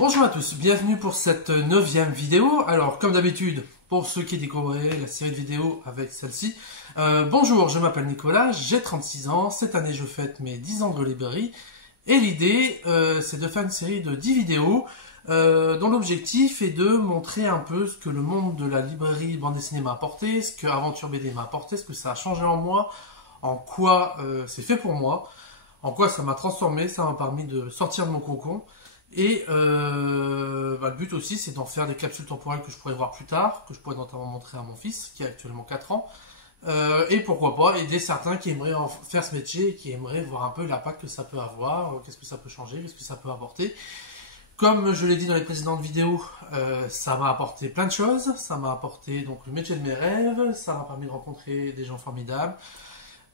Bonjour à tous, bienvenue pour cette 9e vidéo. Alors, comme d'habitude, pour ceux qui découvriraient la série de vidéos avec celle-ci, bonjour, je m'appelle Nicolas, j'ai 36 ans, cette année je fête mes 10 ans de librairie, et l'idée, c'est de faire une série de 10 vidéos, dont l'objectif est de montrer un peu ce que le monde de la librairie bande dessinée m'a apporté, ce que Aventure BD m'a apporté, ce que ça a changé en moi, en quoi c'est fait pour moi, en quoi ça m'a transformé, ça m'a permis de sortir de mon cocon. Et le but aussi, c'est d'en faire des capsules temporelles que je pourrais voir plus tard, que je pourrais notamment montrer à mon fils, qui a actuellement 4 ans. Et pourquoi pas aider certains qui aimeraient en faire ce métier, et qui aimeraient voir un peu l'impact que ça peut avoir, qu'est-ce que ça peut changer, qu'est-ce que ça peut apporter. Comme je l'ai dit dans les précédentes vidéos, ça m'a apporté plein de choses. Ça m'a apporté donc le métier de mes rêves, ça m'a permis de rencontrer des gens formidables,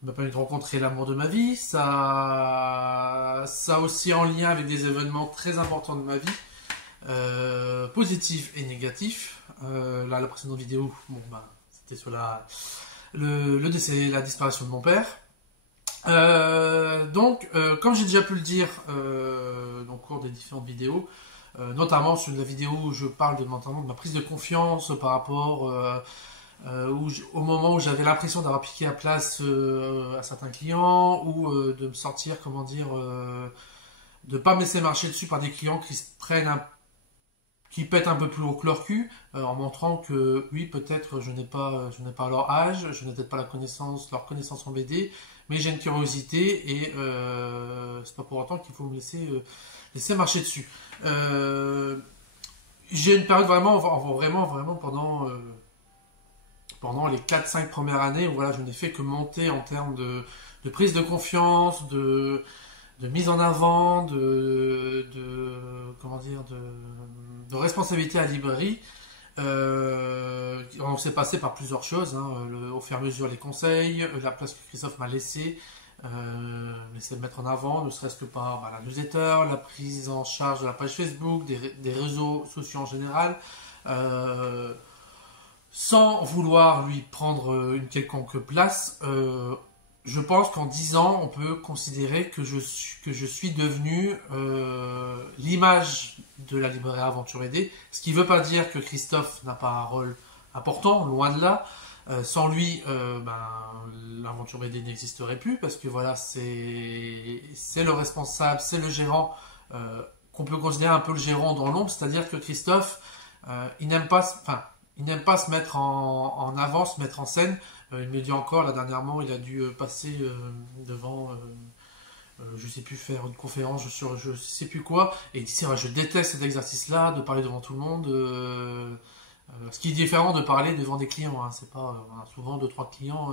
m'a permis de rencontrer l'amour de ma vie, ça aussi en lien avec des événements très importants de ma vie, positifs et négatifs. Là, la précédente vidéo, c'était sur le décès, la disparition de mon père. Comme j'ai déjà pu le dire au cours des différentes vidéos, notamment sur la vidéo où je parle notamment de ma prise de confiance par rapport au moment où j'avais l'impression d'avoir piqué la place à certains clients, ou de me sentir, de pas me laisser marcher dessus par des clients qui se prennent qui pètent un peu plus haut que leur cul, en montrant que oui, peut-être je n'ai pas leur âge, je n'ai peut-être pas leur connaissance en BD, mais j'ai une curiosité et c'est pas pour autant qu'il faut me laisser marcher dessus. J'ai une période vraiment pendant les 4-5 premières années où voilà, je n'ai fait que monter en termes de prise de confiance, de mise en avant, de responsabilité à la librairie. On s'est passé par plusieurs choses, au fur et à mesure les conseils, la place que Christophe m'a laissé de mettre en avant, ne serait-ce que par la newsletter, la prise en charge de la page Facebook, des réseaux sociaux en général, sans vouloir lui prendre une quelconque place. Je pense qu'en 10 ans, on peut considérer que je suis devenu l'image de la librairie Aventure BD, ce qui ne veut pas dire que Christophe n'a pas un rôle important, loin de là. Sans lui, l'Aventure BD n'existerait plus, parce que voilà, c'est le responsable, c'est le gérant, qu'on peut considérer un peu le gérant dans l'ombre, c'est-à-dire que Christophe, il n'aime pas se mettre en avant, se mettre en scène. Il me dit encore, là dernièrement, il a dû passer devant, je sais plus, faire une conférence sur je sais plus quoi, et il dit c'est vrai, je déteste cet exercice-là, de parler devant tout le monde, ce qui est différent de parler devant des clients, c'est pas souvent 2-3 clients,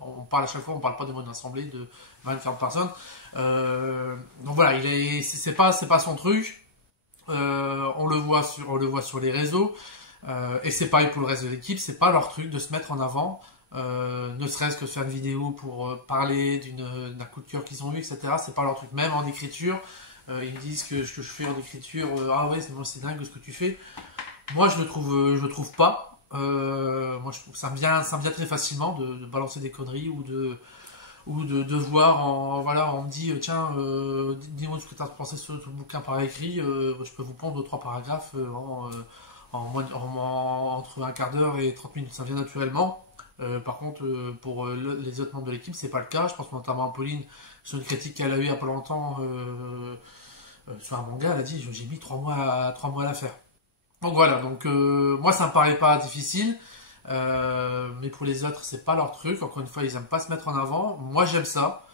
on parle à chaque fois, on parle pas devant une assemblée de 20-40 personnes, donc voilà, c'est pas son truc, on le voit sur les réseaux. Et c'est pareil pour le reste de l'équipe, c'est pas leur truc de se mettre en avant, ne serait-ce que faire une vidéo pour parler d'un coup de cœur qu'ils ont eu, etc. C'est pas leur truc, même en écriture. Ils me disent que ce que je fais en écriture, ah ouais, c'est dingue ce que tu fais. Moi, je le trouve pas. Moi, je trouve que ça me vient très facilement de balancer des conneries ou de voir on me dit tiens, dis-moi ce que tu as pensé sur le bouquin par écrit, je peux vous prendre 2-3 paragraphes entre un quart d'heure et 30 minutes, ça vient naturellement. Par contre, pour les autres membres de l'équipe, c'est pas le cas. Je pense notamment à Pauline, sur une critique qu'elle a eue il y a pas longtemps sur un manga, elle a dit j'ai mis 3 mois à la faire. Donc voilà, moi ça me paraît pas difficile, mais pour les autres, c'est pas leur truc. Encore une fois, ils aiment pas se mettre en avant. Moi j'aime ça.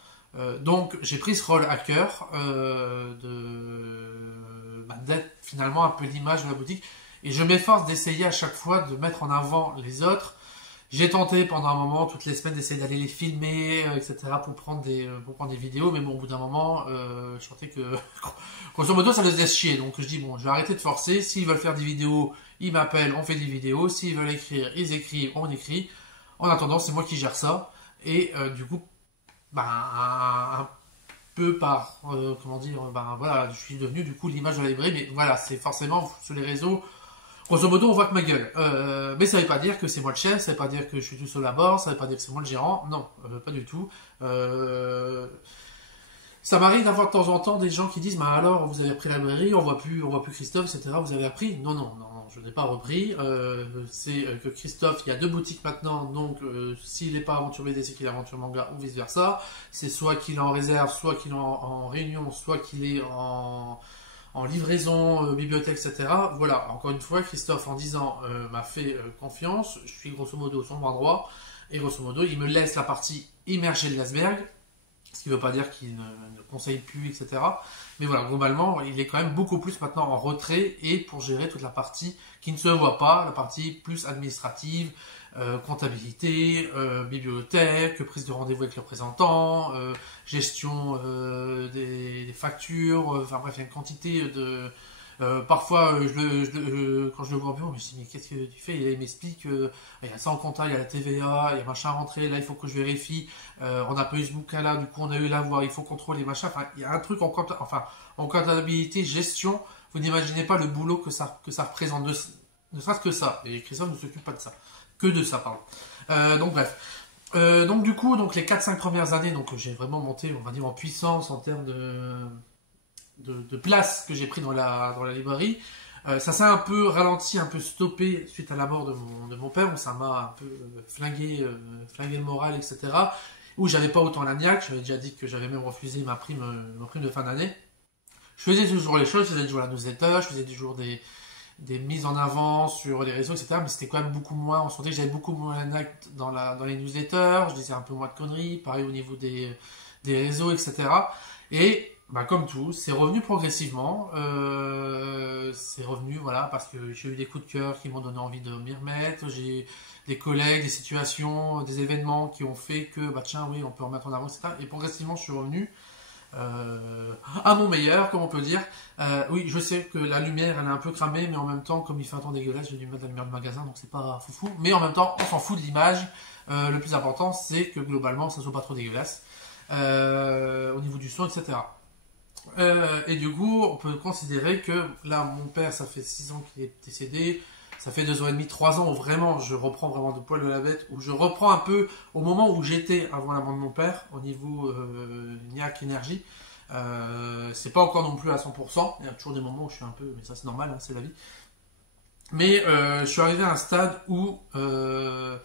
Donc j'ai pris ce rôle à cœur d'être finalement un peu l'image de la boutique. Et je m'efforce d'essayer à chaque fois de mettre en avant les autres. J'ai tenté pendant un moment, toutes les semaines, d'essayer d'aller les filmer, etc. pour prendre des vidéos. Mais bon, au bout d'un moment, je sentais que, grosso modo, ça les laisse chier. Donc je dis, bon, je vais arrêter de forcer. S'ils veulent faire des vidéos, ils m'appellent, on fait des vidéos. S'ils veulent écrire, ils écrivent, on écrit. En attendant, c'est moi qui gère ça. Et du coup, un peu par, voilà, je suis devenu du coup l'image de la librairie. Mais voilà, c'est forcément sur les réseaux. Grosso modo, on voit que ma gueule. Mais ça ne veut pas dire que c'est moi le chef, ça ne veut pas dire que je suis tout seul à bord, ça ne veut pas dire que c'est moi le gérant. Non, pas du tout. Ça m'arrive d'avoir de temps en temps des gens qui disent, bah alors, vous avez repris la librairie, on voit plus Christophe, etc. Vous avez appris? Non, non, non, non, je n'ai pas repris. C'est que Christophe, il y a 2 boutiques maintenant, donc s'il n'est pas aventure BD, c'est qu'il est aventure manga ou vice versa. C'est soit qu'il est en réserve, soit qu'il est en réunion, soit qu'il est en livraison, bibliothèque, etc. Voilà, encore une fois, Christophe, en 10 ans, m'a fait confiance. Je suis grosso modo son bras droit. Et grosso modo, il me laisse la partie immergée de l'iceberg. Ce qui ne veut pas dire qu'il ne conseille plus, etc. Mais voilà, globalement, il est quand même beaucoup plus maintenant en retrait et pour gérer toute la partie qui ne se voit pas, la partie plus administrative, comptabilité, bibliothèque, prise de rendez-vous avec le représentant, gestion des factures, enfin bref, il y a une quantité de... parfois, quand je le vois en bureau, je me dis, mais qu'est-ce que tu fais? Et il m'explique, il y a ça en compta, il y a la TVA, il y a machin à rentrer, là il faut que je vérifie, on n'a pas eu ce bouquin-là, du coup on a eu la voix, il faut contrôler machin, enfin il y a un truc en comptabilité, gestion, vous n'imaginez pas le boulot que ça représente, ne serait-ce que ça, et Christophe ne s'occupe pas de ça, que de ça, pardon. Donc bref. Donc du coup, donc les 4-5 premières années, donc j'ai vraiment monté, on va dire, en puissance en termes de place que j'ai pris dans la librairie. Ça s'est un peu ralenti, un peu stoppé suite à la mort de mon père, où ça m'a un peu flingué le moral, etc. Où j'avais pas autant la niaque, j'avais déjà dit que j'avais même refusé ma prime de fin d'année. Je faisais toujours les choses, je faisais toujours la newsletter, je faisais toujours des mises en avant sur les réseaux, etc. Mais c'était quand même beaucoup moins, on sentait que j'avais beaucoup moins la niaque dans les newsletters, je disais un peu moins de conneries, pareil au niveau des réseaux, etc. Et bah, comme tout, c'est revenu progressivement. C'est revenu, voilà, parce que j'ai eu des coups de cœur qui m'ont donné envie de m'y remettre. J'ai des collègues, des situations, des événements qui ont fait que, bah tiens, oui, on peut remettre en avant, etc. Et progressivement, je suis revenu à mon meilleur, comme on peut dire. Oui, je sais que la lumière, elle est un peu cramée, mais en même temps, comme il fait un temps dégueulasse, j'ai dû mettre la lumière de magasin, donc c'est pas foufou. Mais en même temps, on s'en fout de l'image. Le plus important, c'est que globalement, ça soit pas trop dégueulasse. Au niveau du son, etc. Et du coup, on peut considérer que là, mon père, ça fait 6 ans qu'il est décédé, ça fait 2 ans et demi, 3 ans où vraiment je reprends vraiment de poil de la bête, où je reprends un peu au moment où j'étais avant la mort de mon père, au niveau niaque énergie. C'est pas encore non plus à 100%, il y a toujours des moments où je suis un peu, mais ça c'est normal, hein, c'est la vie. Mais je suis arrivé à un stade où je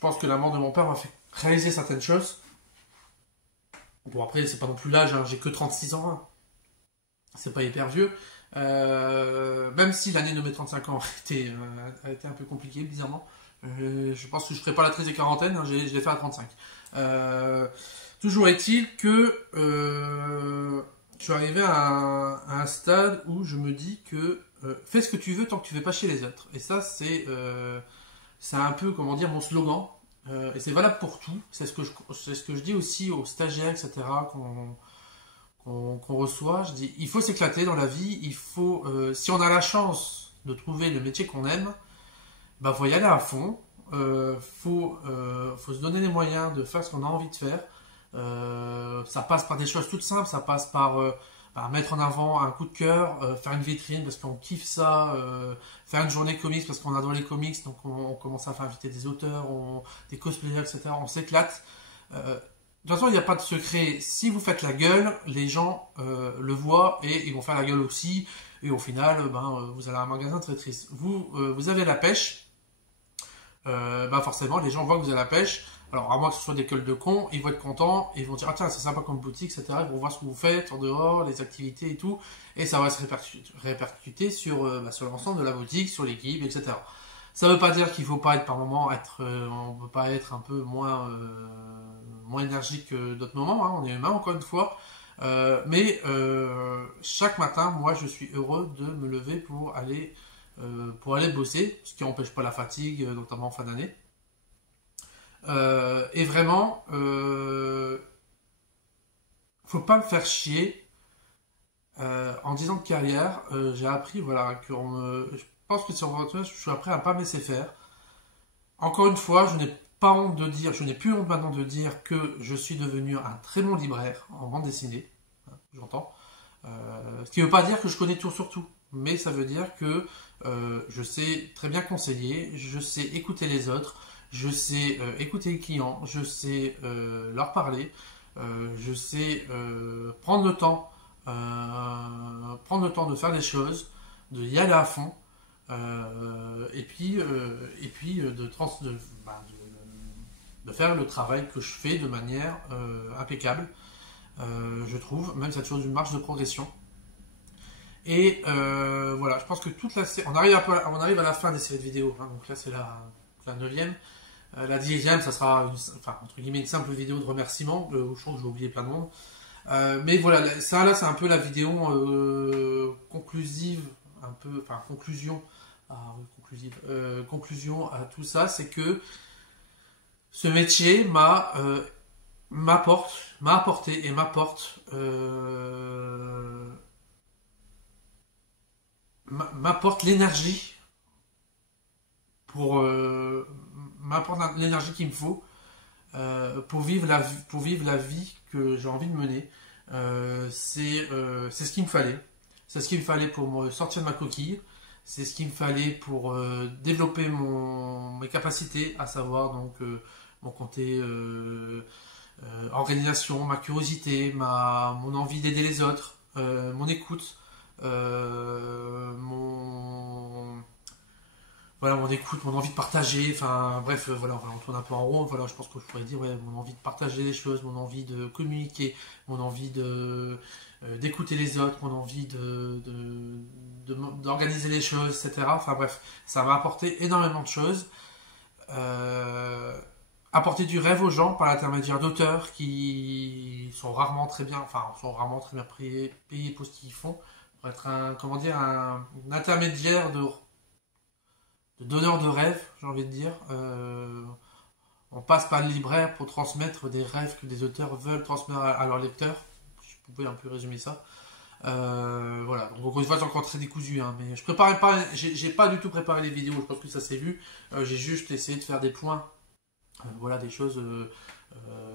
pense que la mort de mon père m'a fait réaliser certaines choses. Bon, après, c'est pas non plus l'âge, hein, j'ai que 36 ans, hein. C'est pas hyper vieux. Même si l'année de mes 35 ans a été un peu compliquée, bizarrement. Je pense que je ferai pas la 13 et quarantaine, hein, je l'ai fait à 35. Toujours est-il que je suis arrivé à un stade où je me dis que fais ce que tu veux tant que tu fais pas chier les autres. Et ça, c'est un peu, comment dire, mon slogan. Et c'est valable pour tout. C'est ce que je dis aussi aux stagiaires, etc., qu'on reçoit. Je dis, il faut s'éclater dans la vie. Il faut, si on a la chance de trouver le métier qu'on aime, bah faut y aller à fond. Faut se donner les moyens de faire ce qu'on a envie de faire. Ça passe par des choses toutes simples. Ça passe par mettre en avant un coup de cœur, faire une vitrine parce qu'on kiffe ça, faire une journée comics parce qu'on adore les comics, donc on commence à faire inviter des auteurs, des cosplayers, etc. On s'éclate. De toute façon, il n'y a pas de secret. Si vous faites la gueule, les gens le voient et ils vont faire la gueule aussi. Et au final, vous allez à un magasin très triste. Vous avez la pêche. Forcément, les gens voient que vous avez la pêche. Alors, à moins que ce soit des gueules de cons, ils vont être contents, et ils vont dire, ah tiens, c'est sympa comme boutique, etc. Ils vont voir ce que vous faites en dehors, les activités et tout, et ça va se répercuter sur l'ensemble de la boutique, sur l'équipe, etc. Ça ne veut pas dire qu'il ne faut pas être par moment, on ne peut pas être un peu moins énergique que d'autres moments, hein, on est humain encore une fois, mais chaque matin, moi, je suis heureux de me lever pour aller bosser, ce qui n'empêche pas la fatigue, notamment en fin d'année. Et vraiment, faut pas me faire chier. En 10 ans de carrière, j'ai appris, voilà, je pense que sur votre je suis appris à pas me laisser faire. Encore une fois, je n'ai pas honte de dire, je n'ai plus honte maintenant de dire que je suis devenu un très bon libraire en bande dessinée, j'entends. Ce qui ne veut pas dire que je connais tout sur tout, mais ça veut dire que je sais très bien conseiller, je sais écouter les autres. Je sais écouter les clients, je sais leur parler, je sais prendre le temps de faire les choses, de y aller à fond, et puis de faire le travail que je fais de manière impeccable, je trouve, même si c'est toujours une marge de progression. Et voilà, je pense que toute la série, on arrive à la fin des séries de vidéos, hein, donc là c'est la 9e. La 10e, ça sera entre guillemets une simple vidéo de remerciement, je crois que j'ai oublié plein de monde. Mais voilà, ça là c'est un peu la vidéo conclusive, un peu, enfin conclusion, conclusion à tout ça, c'est que ce métier m'a apporté et m'apporte l'énergie pour m'apporte l'énergie qu'il me faut pour vivre la vie que j'ai envie de mener. C'est ce qu'il me fallait. C'est ce qu'il me fallait pour me sortir de ma coquille. C'est ce qu'il me fallait pour développer mes capacités, à savoir donc mon côté organisation, ma curiosité, mon envie d'aider les autres, mon écoute, mon écoute, mon envie de partager, enfin bref, voilà, on tourne un peu en rond, voilà, je pense que je pourrais dire, ouais, mon envie de partager les choses, mon envie de communiquer, mon envie d'écouter les autres, mon envie d'organiser les choses, etc. Enfin bref, ça m'a apporté énormément de choses. Apporter du rêve aux gens par l'intermédiaire d'auteurs qui sont rarement très bien payés pour ce qu'ils font, pour être un intermédiaire de donneur de rêves, j'ai envie de dire. On passe par le libraire pour transmettre des rêves que des auteurs veulent transmettre à leurs lecteurs. Je pouvais un peu résumer ça. Voilà, donc encore une fois c'est encore très décousu, hein, mais je préparais pas, j'ai pas du tout préparé les vidéos, je pense que ça s'est vu. J'ai juste essayé de faire des points, voilà, des choses,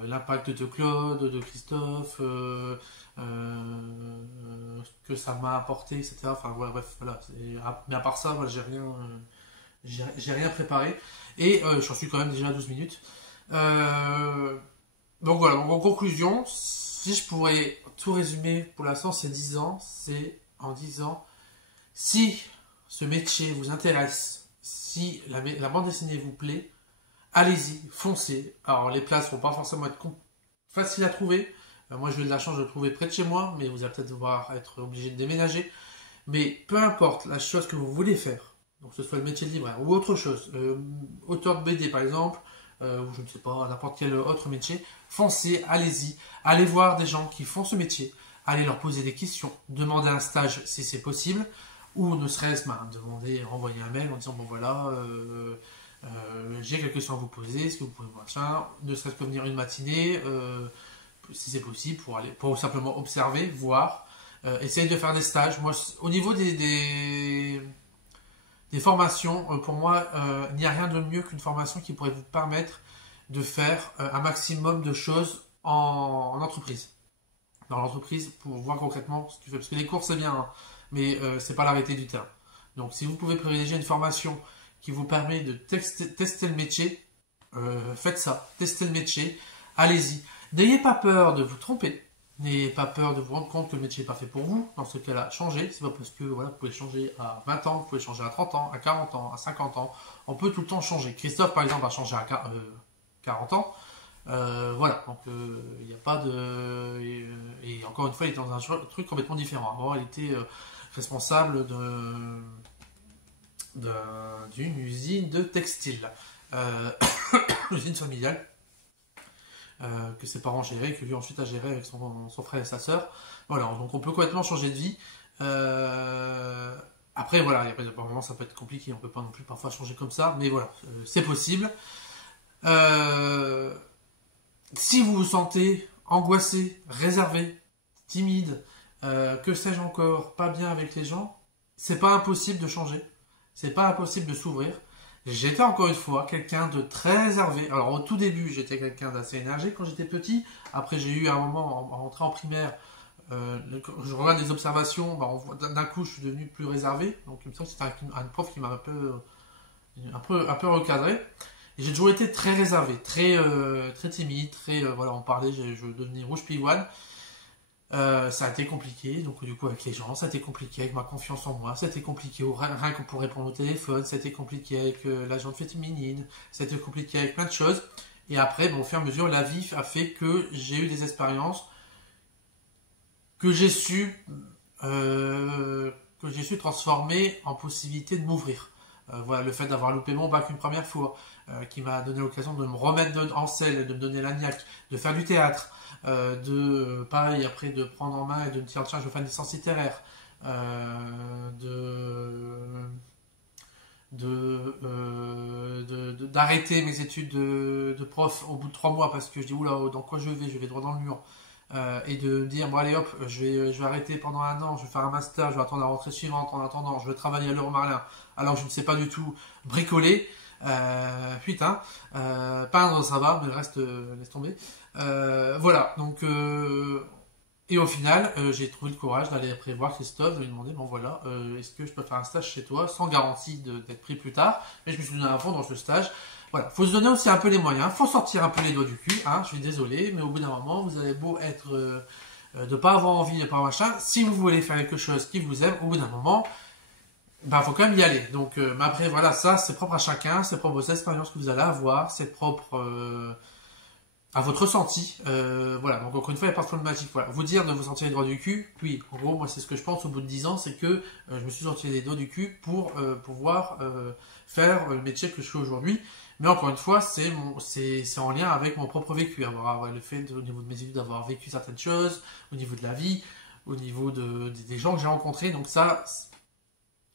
l'impact de Claude, de Christophe, ce que ça m'a apporté, etc. Enfin voilà, bref, voilà. Mais à part ça, voilà, j'ai rien préparé et j'en suis quand même déjà à 12 minutes. Donc voilà, donc en conclusion, si je pourrais tout résumer pour l'instant, c'est 10 ans, c'est en disant, si ce métier vous intéresse, si la bande dessinée vous plaît, allez-y, foncez. Alors les places vont pas forcément être faciles à trouver. Moi j'ai eu de la chance de le trouver près de chez moi, mais vous allez peut-être devoir être obligé de déménager. Mais peu importe la chose que vous voulez faire, donc que ce soit le métier de libraire ou autre chose, auteur de BD par exemple, ou je ne sais pas, n'importe quel autre métier, foncez, allez-y, allez voir des gens qui font ce métier, allez leur poser des questions, demandez un stage si c'est possible, ou ne serait-ce envoyer un mail en disant bon voilà, j'ai quelques questions à vous poser, est-ce que vous pouvez machin, ne serait-ce que venir une matinée, si c'est possible, pour simplement observer, voir, essayer de faire des stages. Moi, au niveau des formations, pour moi, il n'y a rien de mieux qu'une formation qui pourrait vous permettre de faire un maximum de choses en entreprise. Dans l'entreprise, pour voir concrètement ce que tu fais. Parce que les cours, c'est bien, hein, mais c'est pas la réalité du terrain. Donc, si vous pouvez privilégier une formation qui vous permet de tester le métier, faites ça. Testez le métier, allez-y. N'ayez pas peur de vous tromper. N'ayez pas peur de vous rendre compte que le métier n'est pas fait pour vous. Dans ce cas-là, changez. C'est pas parce que voilà, vous pouvez changer à 20 ans, vous pouvez changer à 30 ans, à 40 ans, à 50 ans. On peut tout le temps changer. Christophe, par exemple, a changé à 40 ans. Voilà, donc il n'y a pas de... Et encore une fois, il était dans un truc complètement différent. Avant, il était responsable d'une usine de textile. Usine familiale. Que ses parents géraient, que lui ensuite a géré avec son frère et sa sœur. Voilà, donc on peut complètement changer de vie. Après, voilà, il y a pas moment, ça peut être compliqué, on peut pas non plus parfois changer comme ça, mais voilà, c'est possible. Si vous vous sentez angoissé, réservé, timide, que sais-je encore, pas bien avec les gens, c'est pas impossible de changer, c'est pas impossible de s'ouvrir. J'étais encore une fois quelqu'un de très réservé. Alors au tout début, j'étais quelqu'un d'assez énergique quand j'étais petit. Après, j'ai eu un moment, en rentrant en primaire, je regarde les observations, d'un coup, je suis devenu plus réservé. Donc il me semble que c'était un prof qui m'a un peu recadré. Et j'ai toujours été très réservé, très timide, voilà, on parlait, je devenais rouge pivoine. Ça a été compliqué, donc du coup avec les gens, ça a été compliqué avec ma confiance en moi, ça a été compliqué rien que pour répondre au téléphone, ça a été compliqué avec la gente féminine, ça a été compliqué avec plein de choses. Et après, bon, au fur et à mesure, la vie a fait que j'ai eu des expériences que j'ai su, transformer en possibilité de m'ouvrir. Voilà, le fait d'avoir loupé mon bac une première fois, qui m'a donné l'occasion de me remettre en selle, de me donner la niaque, de faire du théâtre, pareil, après de prendre en main et de me dire tiens, je vais faire une licence littéraire, d'arrêter mes études de prof au bout de 3 mois parce que je dis oula, dans quoi je vais droit dans le mur. Et de me dire bon allez hop, je vais arrêter pendant 1 an, je vais faire un master, je vais attendre la rentrée suivante, en attendant je vais travailler à l'Euro Merlin alors je ne sais pas du tout bricoler, putain, peindre ça va mais le reste laisse tomber. Voilà, donc et au final j'ai trouvé le courage d'aller prévoir Christophe, de lui demander bon voilà, est-ce que je peux faire un stage chez toi sans garantie d'être pris plus tard, mais je me suis donné à fond dans ce stage. Voilà, faut se donner aussi un peu les moyens, faut sortir un peu les doigts du cul, hein, je suis désolé, mais au bout d'un moment, vous avez beau être, de pas avoir envie, de pas machin, si vous voulez faire quelque chose qui vous aime, au bout d'un moment, ben faut quand même y aller. Donc, mais après, voilà, ça, c'est propre à chacun, c'est propre aux expériences que vous allez avoir, c'est propre à votre ressenti. Voilà, donc encore une fois, il n'y a pas de problématique. Voilà, vous dire de vous sortir les doigts du cul, puis en gros, moi, c'est ce que je pense au bout de 10 ans, c'est que je me suis sorti les doigts du cul pour pouvoir faire le métier que je fais aujourd'hui. Mais encore une fois, c'est en lien avec mon propre vécu. Le fait, au niveau de mes études, d'avoir vécu certaines choses, au niveau de la vie, au niveau des gens que j'ai rencontrés. Donc ça,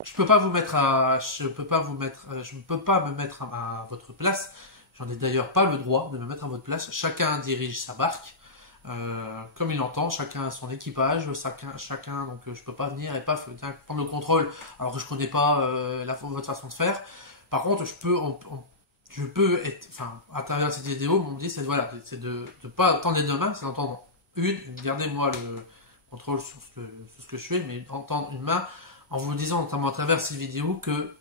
je peux pas me mettre à votre place. J'en ai d'ailleurs pas le droit de me mettre à votre place. Chacun dirige sa barque comme il l'entend. Chacun a son équipage. Chacun. Donc je peux pas venir et pas prendre le contrôle alors que je connais pas votre façon de faire. Par contre, je peux être, enfin, à travers cette vidéo, mon but, c'est voilà, c'est de pas tendre les deux mains, c'est d'entendre gardez-moi le contrôle sur ce que je fais, mais entendre une main en vous disant, notamment à travers ces vidéos, que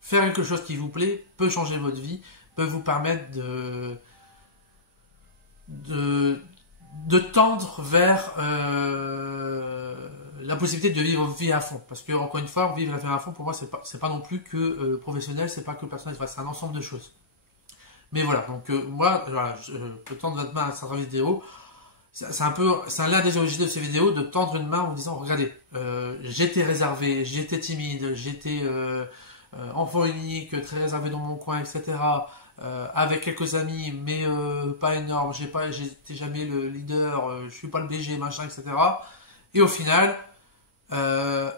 faire quelque chose qui vous plaît peut changer votre vie, peut vous permettre de tendre vers la possibilité de vivre votre vie à fond. Parce que, encore une fois, vivre la vie à fond, pour moi, c'est pas non plus que professionnel, c'est pas que personnel, c'est un ensemble de choses. Mais voilà, donc moi, voilà, je peux tendre votre main à cette vidéo. C'est l'un des origines de ces vidéos, de tendre une main en vous disant, regardez, j'étais réservé, j'étais timide, j'étais enfant unique, très réservé dans mon coin, etc. Avec quelques amis, mais pas énorme, j'étais jamais le leader, je suis pas le BG, machin, etc. Et au final, je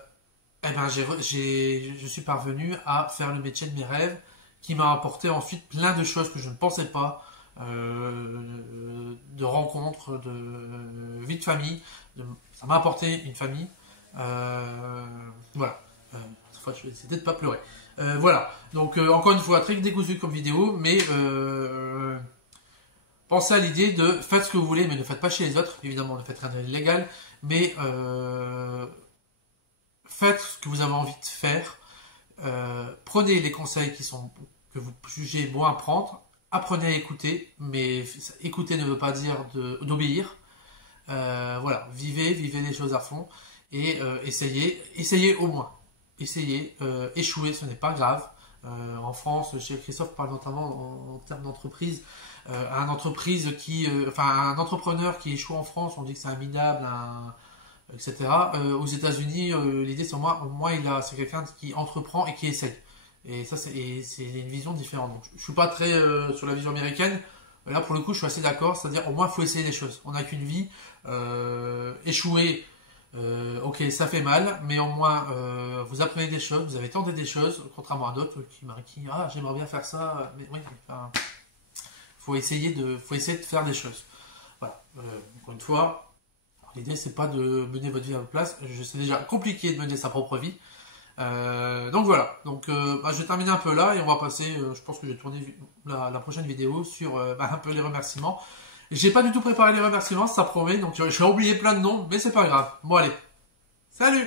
suis parvenu à faire le métier de mes rêves, qui m'a apporté ensuite plein de choses que je ne pensais pas, de rencontres, de vie de famille. Ça m'a apporté une famille. Voilà. Cette fois, je vais essayer de ne pas pleurer. Voilà. Donc, encore une fois, très décousu comme vidéo, mais pensez à l'idée de faites ce que vous voulez, mais ne faites pas chez les autres. Évidemment, ne faites rien d'illégal, mais faites ce que vous avez envie de faire. Prenez les conseils que vous jugez bon à prendre. Apprenez à écouter, mais écouter ne veut pas dire d'obéir. Voilà, vivez les choses à fond et essayez au moins. Essayez, échouer, ce n'est pas grave. En France, chez Christophe parle notamment en termes d'entreprise. Un entrepreneur qui échoue en France, on dit que c'est un minable, etc. Aux États-Unis, l'idée c'est au moins c'est quelqu'un qui entreprend et qui essaye. Et ça, c'est une vision différente. Donc, je suis pas très sur la vision américaine. Là, pour le coup, je suis assez d'accord. C'est-à-dire, au moins, il faut essayer des choses. On n'a qu'une vie. Échouer, ok, ça fait mal, mais au moins, vous apprenez des choses, vous avez tenté des choses, contrairement à d'autres qui j'aimerais bien faire ça. Mais oui, enfin, faut essayer de faire des choses. Voilà. Encore une fois, l'idée, c'est pas de mener votre vie à votre place. C'est déjà compliqué de mener sa propre vie. Donc voilà, je vais terminer un peu là et on va passer, je pense que je vais tourner la prochaine vidéo sur un peu les remerciements. J'ai pas du tout préparé les remerciements, ça promet, donc j'ai oublié plein de noms, mais c'est pas grave. Bon allez, salut!